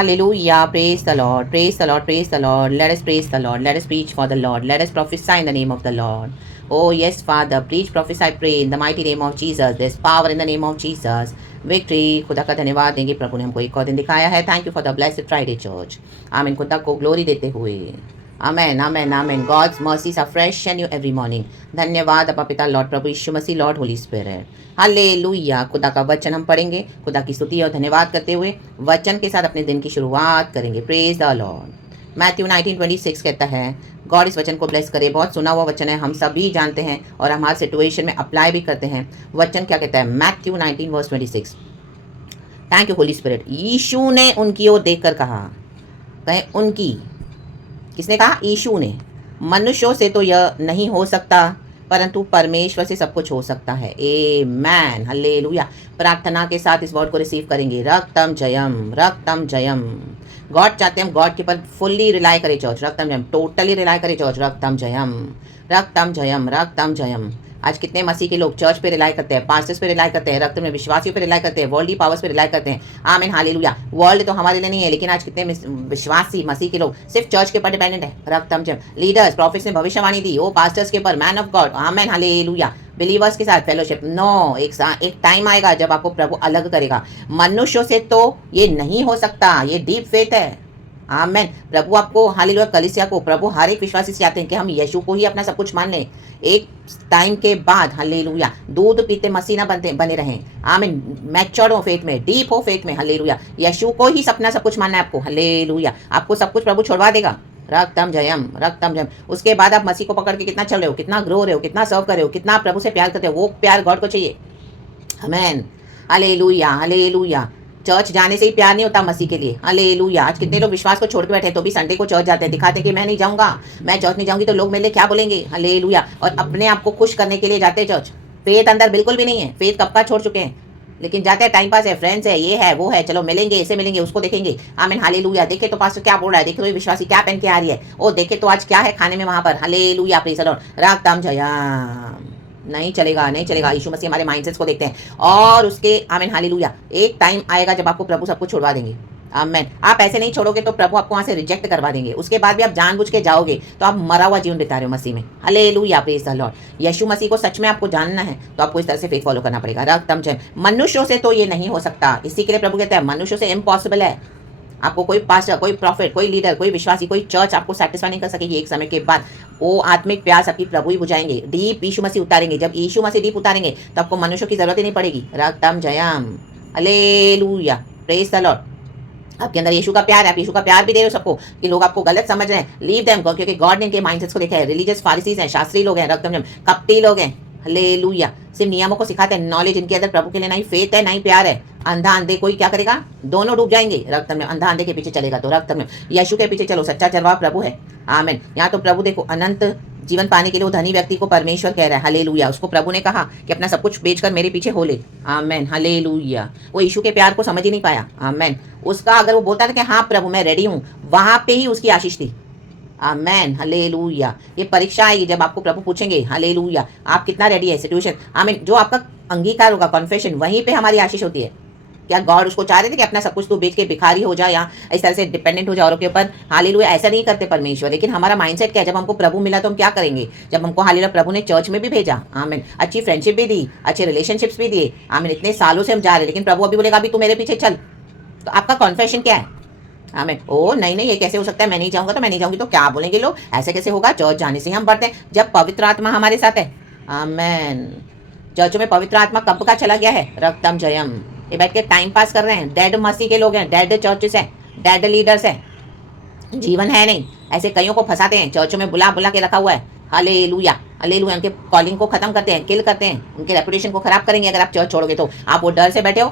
Hallelujah. Praise the Lord. Praise the Lord. Praise the Lord. Let us praise the Lord. Let us preach for the Lord. Let us prophesy in the name of the Lord. Oh, yes, Father. Preach, prophesy, pray in the mighty name of Jesus. There's power in the name of Jesus. Victory. खुदा का धन्यवाद देंगे प्रभु ने हमको एक और दिन दिखाया है. Thank you for the blessed Friday church. आमीन. खुदा को ग्लोरी देते हुए. Amen, amen, amen. God's mercies are fresh and new every morning. धन्यवाद अपा पिता लॉर्ड प्रभु यीशु मसीह लॉर्ड होली स्पिरिट. हालेलुया. खुदा का वचन हम पढ़ेंगे. खुदा की स्तुति और धन्यवाद करते हुए वचन के साथ अपने दिन की शुरुआत करेंगे. Praise the Lord. मैथ्यू 19:26 कहता है, गॉड इस वचन को ब्लेस करे. बहुत सुना हुआ वचन है, हम सभी जानते हैं और हमारे सिचुएशन में अप्लाई भी करते हैं. वचन क्या कहता है? Matthew 19:26. Thank you Holy Spirit. यीशु ने उनकी ओर देखकर कहा, कहे उनकी, किसने कहा? यीशु ने. मनुष्यों से तो यह नहीं हो सकता, परंतु परमेश्वर से सब कुछ हो सकता है. आमेन. हालेलुया. प्रार्थना के साथ इस वर्ड को रिसीव करेंगे. रक्तम जयम, रक्तम जयम. गॉड चाहते हैं हम गॉड के ऊपर फुल्ली रिलाई करें चर्च. रक्तम जयम, टोटली रिलाई करें चर्च. रक्तम जयम, रक्तम जयम, रक्तम जयम. आज कितने मसीह के लोग चर्च पे रिलाई करते हैं, पास्टर्स पे रिलाई करते हैं, रक्त में विश्वासियों पे रिलाई करते हैं, वर्ल्डली पावर्स पे रिलाई करते हैं. आमीन. हालेलुया. वर्ल्ड तो हमारे लिए नहीं है, लेकिन आज कितने विश्वासी मसीह के लोग सिर्फ चर्च के ऊपर डिपेंडेंट है. रक्तम जयम. लीडर्स, प्रॉफिट्स ने भविष्यवाणी दी, वो पास्टर्स के ऊपर, मैन ऑफ गॉड. आमीन. हालेलुया. बिलीवर्स के साथ फेलोशिप. नो, एक टाइम आएगा जब आपको प्रभु अलग करेगा. मनुष्यों से तो ये नहीं हो सकता. ये डीप फेथ है. आमेन. प्रभु आपको, हालेलुया, कलीसिया को, प्रभु हर एक विश्वासी से चाहते हैं कि हम यीशु को ही अपना सब कुछ मान लें. एक टाइम के बाद, हालेलुया, दूध पीते मसीह ना बने रहें. आमीन. मैच्योर हो फेथ में, डीप हो फेथ में. हालेलुया. यीशु को ही अपना सब कुछ मानना है आपको. हालेलुया. आपको सब कुछ प्रभु छोड़वा देगा. रक्तम जयम, रक्तम जयम. उसके बाद आप मसीह को पकड़ के कितना चल रहे हो, कितना ग्रो रहे हो, कितना सर्व कर रहे हो, कितना प्रभु से प्यार करते हो. वो प्यार गॉड को चाहिए. आमेन. Hallelujah, hallelujah. चर्च जाने से ही प्यार नहीं होता मसीह के लिए. हालेलुया. आज कितने लोग विश्वास को छोड़ के बैठे तो भी संडे को चर्च जाते हैं, दिखाते हैं कि मैं नहीं जाऊंगा, मैं चर्च नहीं जाऊंगी तो लोग मेरे लिए क्या बोलेंगे. हालेलुया. और अपने आप को खुश करने के लिए जाते हैं चर्च. फेथ अंदर बिल्कुल भी नहीं है. फेथ कब का छोड़ चुके हैं, लेकिन जाते हैं टाइम पास है, फ्रेंड्स है, ये है, वो है, चलो मिलेंगे, ऐसे मिलेंगे, उसको देखेंगे. आमीन. हालेलुया. देखे तो पास्टर क्या बोल रहा है, देखे तो ये विश्वासी क्या पहन के आ रही है, ओ देखे तो आज क्या है खाने में वहां पर. हालेलुया. Praise the Lord. रागताम जयम. नहीं चलेगा, नहीं चलेगा. यीशु मसीह हमारे माइंडसेट्स को देखते हैं और उसके, आमीन, हालेलुया, एक टाइम आएगा जब आपको प्रभु सब कुछ छोड़वा देंगे. आमीन. आप ऐसे नहीं छोड़ोगे तो प्रभु आपको वहां से रिजेक्ट करवा देंगे. उसके बाद भी आप जानबूझ के जाओगे तो आप मरा हुआ जीवन बिता रहे हो मसीह में. हालेलुया. Praise the Lord. यीशु मसीह को सच में आपको जानना है तो आपको इस तरह से फेथ फॉलो करना पड़ेगा. रक्तम जय. मनुष्यों से तो ये नहीं हो सकता. इसी के लिए प्रभु कहते हैं मनुष्यों से इम्पॉसिबल है. आपको कोई पास्टर, कोई प्रॉफिट, कोई लीडर, कोई विश्वासी, कोई चर्च आपको सेटिस्फाई नहीं कर सकेगी. एक समय के बाद वो आत्मिक प्यास आपकी प्रभु ही बुझाएंगे. डीप यीशु मसीह उतारेंगे. जब यीशु मसीह डीप उतारेंगे तो आपको मनुष्यों की जरूरत ही नहीं पड़ेगी. रक्तम जयम. हालेलुया. Praise the Lord. आपके अंदर यीशु का प्यार है. आप यीशु का प्यार भी दे रहे हो सबको कि लोग आपको गलत समझ रहे हैं. लीव देम, क्योंकि गॉड ने इनके माइंडसेट्स को देखा है. रिलीजियस फारिसीज हैं, शास्त्री लोग हैं, रक्तम जयम, कपटी लोग हैं. हालेलुया. सिर्फ नियमों को सिखाते हैं. नॉलेज इनके अंदर प्रभु के लिए नहीं फेथ है, नहीं प्यार है. अंधा अंधे कोई क्या करेगा, दोनों डूब जाएंगे. रक्त में अंधा अंधे के पीछे चलेगा तो रक्त में यीशु के पीछे चलो. सच्चा चरवाहा प्रभु है. आमीन. यहाँ तो प्रभु देखो, अनंत जीवन पाने के लिए वो धनी व्यक्ति को परमेश्वर कह रहा है. हालेलुया. उसको प्रभु ने कहा कि अपना सब कुछ बेचकर मेरे पीछे हो ले. आमीन. हालेलुया. वो यीशु के प्यार को समझ ही नहीं पाया. आमीन. उसका अगर वो बोलता था कि हाँ प्रभु मैं रेडी हूँ, वहां पे ही उसकी आशीष थी. आमेन. हालेलुया. ये परीक्षा आएगी जब आपको प्रभु पूछेंगे, हालेलुया, आप कितना रेडी है सिचुएशन. आमीन. जो आपका अंगीकार होगा, कॉन्फेशन, वहीं पे हमारी आशीष होती है. क्या गॉड उसको चाह रहे थे कि अपना सब कुछ तो बेच के भिखारी हो जाए या इस तरह से डिपेंडेंट हो जाए औरों के ऊपर. हालेलुया. ऐसा नहीं करते परमेश्वर. लेकिन हमारा माइंडसेट क्या है, जब हमको प्रभु मिला तो हम क्या करेंगे. जब हमको हालेलुया प्रभु ने चर्च में भी भेजा, आमीन, अच्छी फ्रेंडशिप भी दी, अच्छे रिलेशनशिप्स भी दिए, आमीन, इतने सालों से हम जा रहे हैं, लेकिन प्रभु अभी बोलेगा अभी तू मेरे पीछे चल, तो आपका कॉन्फेशन क्या है. आमीन. ओ नहीं नहीं, ये कैसे हो सकता है, मैं नहीं जाऊंगा तो मैं नहीं जाऊंगी तो क्या बोलेंगे लोग, ऐसे कैसे होगा. चर्च जाने से ही हम बढ़ते हैं जब पवित्र आत्मा हमारे साथ है. आमीन. चर्चों में पवित्र आत्मा कब का चला गया है. रक्तम जयम. ये बैठ के टाइम पास कर रहे हैं. डेड मसीह के लोग हैं, डेड चर्चेस हैं, डेड लीडर्स हैं, जीवन है नहीं. ऐसे कईयों को फंसाते हैं, चर्चों में बुला बुला के रखा हुआ है. हालेलुया. हालेलुया. उनके कॉलिंग को खत्म करते हैं, किल करते हैं, उनके रेपुटेशन को खराब करेंगे अगर आप चर्च छोड़ोगे तो. आप वो डर से बैठे हो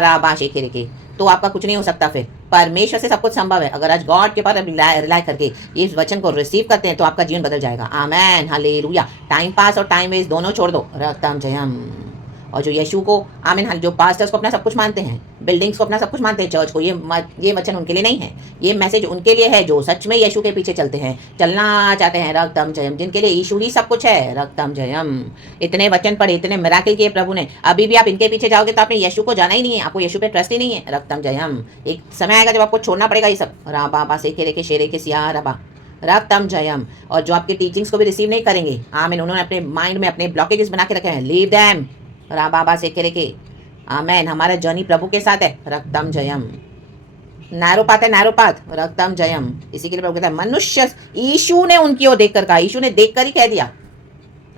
राबाशे के तो आपका कुछ नहीं हो सकता. फिर परमेश्वर से सब कुछ संभव है. अगर आज गॉड के पर रिलाई करके इस वचन को रिसीव करते हैं तो आपका जीवन बदल जाएगा. आमेन. हालेलुया. टाइम पास और टाइम वेस्ट दोनों छोड़ दो. रक्तम जयम. और जो यीशु को आमीन, जो पास्टर्स को अपना सब कुछ मानते हैं, बिल्डिंग्स को अपना सब कुछ मानते हैं, चर्च को, ये वचन उनके लिए नहीं है। ये मैसेज उनके लिए है जो सच में यीशु के पीछे चलते हैं, चलना चाहते हैं। रक्तम जयम, जिनके लिए यीशु ही सब कुछ है। रक्तम जयम। इतने वचन पढ़े, इतने मिराकिल किए प्रभु ने, अभी भी आप इनके पीछे जाओगे तो आपने यीशु को जाना ही नहीं है, आपको यीशु पे ट्रस्ट ही नहीं है। रक्तम जयम। एक समय आएगा जब आपको छोड़ना पड़ेगा ये सब। रा बाबा से खेरे के शेरे के सिया रबा। रक्तम जयम। और जो आपके टीचिंग्स को भी रिसीव नहीं करेंगे, आमीन, उन्होंने अपने माइंड में अपने ब्लॉकेजेस बना के रखे हैं, लीव देम। रा बाबा से खेरे के आमीन। हमारा जर्नी प्रभु के साथ है। रक्तम जयम। नैरोपाथ है, नैरोपाथ। रक्तम जयम। इसी के लिए प्रभु कहता है मनुष्य, यीशु ने उनकी ओर देखकर कहा, यीशु ने देखकर ही कह दिया।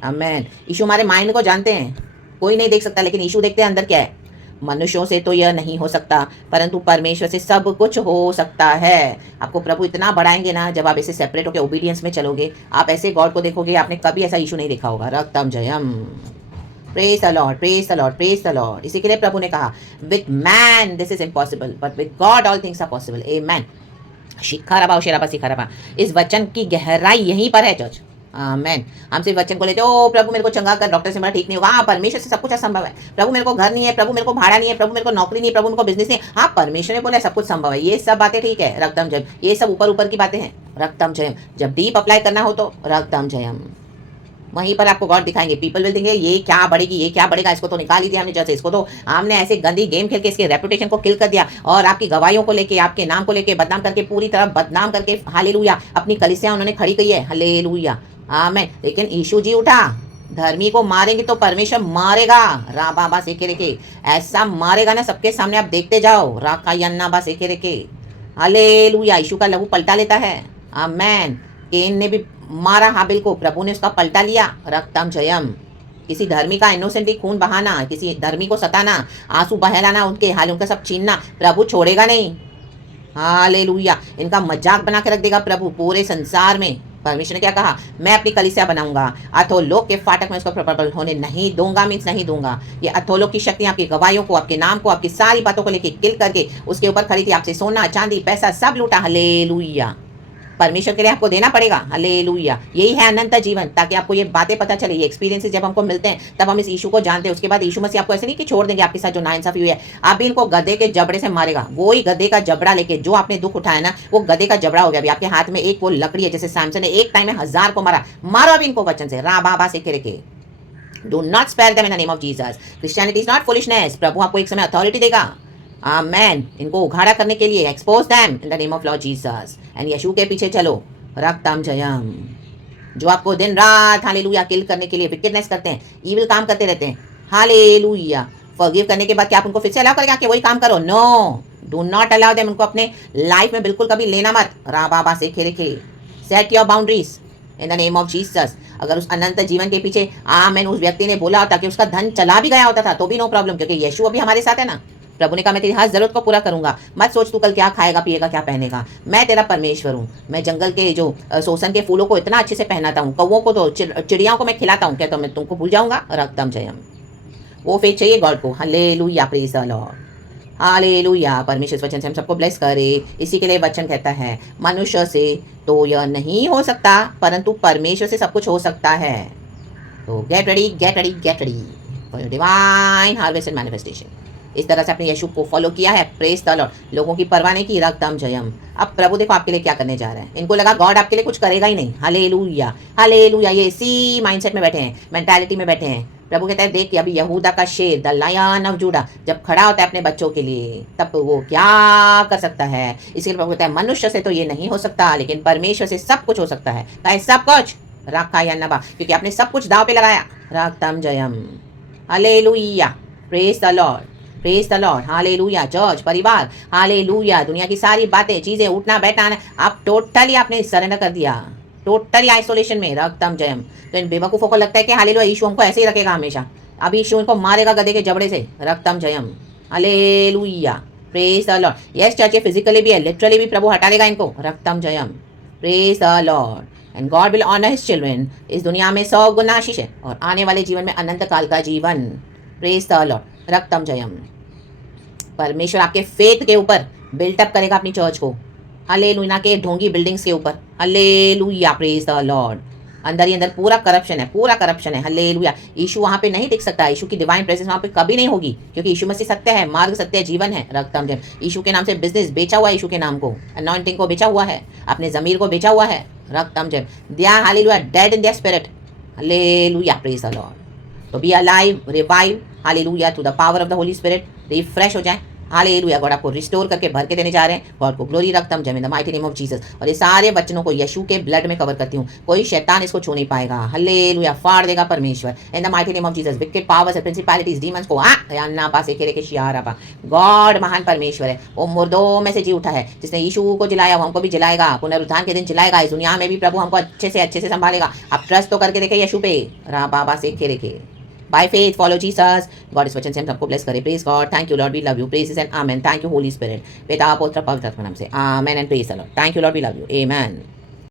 आमीन। यीशु हमारे माइंड को जानते हैं, कोई नहीं देख सकता, लेकिन यीशु देखते हैं अंदर क्या है। मनुष्यों से तो यह नहीं हो सकता, परंतु परमेश्वर से सब कुछ हो सकता है। आपको प्रभु इतना बढ़ाएंगे ना, जब आप ऐसे सेपरेट होकर ओबीडियंस में चलोगे, आप ऐसे गॉड को देखोगे, आपने कभी ऐसा यीशु नहीं देखा होगा। रक्तम जयम। Praise the Lord, praise the Lord, praise the Lord. इसी के लिए प्रभु ने कहा, with man this is impossible, but with God all things are possible. Amen. शिखाराबा शेराबा शिखाराबा। इस वचन की गहराई यहीं पर है चर्च। आमेन। हम सिर्फ वचन को लेते, ओ प्रभु मेरे को चंगा कर, डॉक्टर से मेरा ठीक नहीं होगा। हाँ, परमेश्वर से सब कुछ असंभव है। प्रभु मेरे को घर नहीं है, प्रभु मेरे को भाड़ा नहीं है, प्रभु मेरे को नौकरी नहीं है, प्रभु मेरे को बिजनेस नहीं है। हाँ, परमेश्वर ने बोला सब कुछ संभव है। ये सब बातें ठीक है। रक्तम जयम। ये सब ऊपर ऊपर की बातें हैं। रक्तम जयम। जब डीप अप्लाई करना हो तो रक्तम जयम, वहीं पर आपको गॉड दिखाएंगे। पीपल विल थिंक ये क्या बढ़ेगी, ये क्या बढ़ेगा, इसको तो निकाल ही दिया हमने जैसे, इसको तो हमने ऐसे गंदी गेम खेल के इसके रेपुटेशन को किल कर दिया, और आपकी गवाहियों को लेके, आपके नाम को लेके बदनाम करके, पूरी तरह बदनाम करके, हालेलुया, अपनी कलीसिया उन्होंने खड़ी की है। हालेलुया, आमीन। लेकिन यीशु जी उठा। धर्मी को मारेंगे तो परमेश्वर मारेगा। रा बाबा से के ऐसा मारेगा ना, सबके सामने आप देखते जाओ। रा का यन्ना बा से के हालेलुया। यीशु का लहू पलटा लेता है। आमीन। केन ने भी मारा हाबिल को, प्रभु ने उसका पलटा लिया। रक्तम जयम। किसी धर्मी का इनोसेंटली खून बहाना, किसी धर्मी को सताना, आंसू बहलाना, उनके हाल उनका सब छीनना, प्रभु छोड़ेगा नहीं। हालेलुया। इनका मजाक बना के रख देगा प्रभु पूरे संसार में। परमेश्वर ने क्या कहा, मैं अपनी कलीसिया बनाऊंगा, अथोलोक के फाटक में उसको प्रबल होने नहीं दूंगा। मीन्स नहीं दूंगा। ये अथोलोक की शक्ति आपकी गवाहियों को, आपके नाम को, आपकी सारी बातों को लेके किल करके उसके ऊपर खड़ी थी। आपसे सोना चांदी पैसा सब लूटा। हालेलुया। परमेश्वर के लिए आपको देना पड़ेगा। हालेलुया। यही है अनंत जीवन, ताकि आपको ये बातें पता चले, ये एक्सपीरियंसेस जब हमको मिलते हैं तब हम इस यीशु को जानते हैं। उसके बाद यीशु मसीह आपको ऐसे नहीं कि छोड़ देंगे आपके साथ जो नाइंसाफी हुई है, आप भी इनको गधे के जबड़े से मारेगा। वो ही गधे का जबड़ा लेके, जो आपने दुख उठाया ना, वो गधे का जबड़ा हो गया। अभी आपके हाथ में एक वो लकड़ी है, जैसे सैमसन ने एक टाइम में 1000 को मारा। मारो अभी इनको वचन से। रा बाबा से के do not spare them in the name of Jesus. Christianity is not foolishness. प्रभु आपको एक समय अथॉरिटी देगा। आमेन। इनको उघाड़ा करने के लिए expose them in the name of Lord Jesus, and यीशु के पीछे चलो। रक्तम जयम। जो आपको दिन रात हालेलुया किल करने के लिए विकेटनेस करते हैं, ईविल काम करते रहते हैं, हालेलुया, फॉरगिव करने के बाद क्या आप उनको फिर से अलाउ करेगा कि वही काम करो? No, do not allow them. उनको अपने लाइफ में बिल्कुल कभी लेना मत। रा बाबा से खेरे set your boundaries in the name of Jesus. अगर उस अनंत जीवन के पीछे आमेन उस व्यक्ति ने बोला होता कि उसका धन चला भी गया होता था तो भी नो प्रॉब्लम, क्योंकि यीशु अभी हमारे साथ है ना। प्रभु ने कहा मैं तेरी हर जरूरत को पूरा करूंगा। मत सोच तू कल क्या खाएगा पिएगा क्या पहनेगा। मैं तेरा परमेश्वर हूँ। मैं जंगल के जो सोसन के फूलों को इतना अच्छे से पहनाता हूँ, कौवों को तो चिड़ियाओं को मैं खिलाता हूँ, क्या तो मैं तुमको भूल जाऊंगा? रक्तम जयम। वो फेथ चाहिए गॉड को। Hallelujah, praise the Lord. Hallelujah. परमेश्वर वचन से हम सबको ब्लेस करे। इसी के लिए वचन कहता है मनुष्य से तो यह नहीं हो सकता, परंतु परमेश्वर से सब कुछ हो सकता है। तो get ready, get ready, get ready for your divine harvest and manifestation. इस तरह से अपने यीशु को फॉलो किया है। Praise the Lord. लोगों की परवाह नहीं की। रक्तम जयम। अब प्रभु देखो आपके लिए क्या करने जा रहे हैं। इनको लगा गॉड आपके लिए कुछ करेगा ही नहीं। Hallelujah, hallelujah. ये इसी माइंडसेट में बैठे हैं, मेंटालिटी में बैठे हैं। प्रभु कहता है देख कि अभी यहूदा का शेर, द लायन ऑफ जूडा, जब खड़ा होता है अपने बच्चों के लिए, तब वो क्या कर सकता है। इसलिए प्रभु कहता है मनुष्य से तो ये नहीं हो सकता, लेकिन परमेश्वर से सब कुछ हो सकता है। कहे सब कुछ रखा या नबा, क्योंकि आपने सब कुछ दाव पे लगाया। रक्तम जयम। Hallelujah, praise the Lord, praise the Lord. Hallelujah. Church, परिवार, हालेलुया। दुनिया की सारी बातें, चीजें, उठना बैठना, आप टोटली आपने सरेंडर कर दिया, टोटली आइसोलेशन में। रक्तम जयम। तो इन बेवकूफों को लगता है कि हालेलुया यीशु हमको ऐसे ही रखेगा हमेशा। अब यीशु इनको मारेगा गधे के जबड़े से। रक्तम जयम। Hallelujah, praise the Lord. Yes church, ये फिजिकली भी है, लिटरली भी प्रभु हटा देगा इनको। रक्तम जयम, praise the Lord. And God will honour his children. इस दुनिया में 100 गुना आशीष है और आने वाले जीवन में अनंत काल का जीवन। Praise the Lord. रक्तम जयम। परमेश्वर आपके फेथ के ऊपर बिल्टअप करेगा अपनी चर्च को। हालेलुया, के ढोंगी बिल्डिंग्स के ऊपर। Hallelujah, praise the Lord. अंदर ही अंदर पूरा करप्शन है, पूरा करप्शन है। हालेलुया। यीशु वहाँ पे नहीं टिक सकता, यीशु की डिवाइन प्रेजेंस वहाँ पे कभी नहीं होगी, क्योंकि यीशु मसीह सत्य है, मार्ग सत्य जीवन है। रक्तम जब यीशु के नाम से बिजनेस बेचा हुआ है, यीशु के नाम को, अनॉइंटिंग को बेचा हुआ है, अपने जमीर को बेचा हुआ है। रक्तम जब they are hallelujah dead in their spirit. Hallelujah, praise the Lord. तो be alive, revive, hallelujah, to the power of the Holy Spirit. Refresh हो जाए। हालेलुया। गॉड आपको रिस्टोर करके भर के देने जा रहे हैं। गॉड को ग्लोरी रखता जम in the mighty name of Jesus. और ये सारे वचनों को यीशु के ब्लड में कवर करती हूँ, कोई शैतान इसको छू नहीं पाएगा। हालेलुया, फाड़ देगा परमेश्वर in the mighty name of Jesus. Wicket powers and principalities demons को अन्ना पास एके रेके शियारा पा। गॉड महान परमेश्वर है, वो मुर्दों में से जी उठा है, जिसने यीशु को जिलाया वो हमको भी जिलाएगा, पुनरुत्थान के दिन जिलाएगा। इस दुनिया में भी प्रभु हमको अच्छे से संभालेगा। आप ट्रस्ट तो करके देखे यीशु पे। रा बाबा से एके रेके। By faith, follow Jesus. God इस वचन से हम सबको ब्लेस करे। Praise God. Thank you, Lord. We love you. Praises and amen. Thank you, Holy Spirit. पिता पुत्र पवित्र आत्मा नाम से. Amen and praise the Lord. Thank you, Lord. We love you. Amen.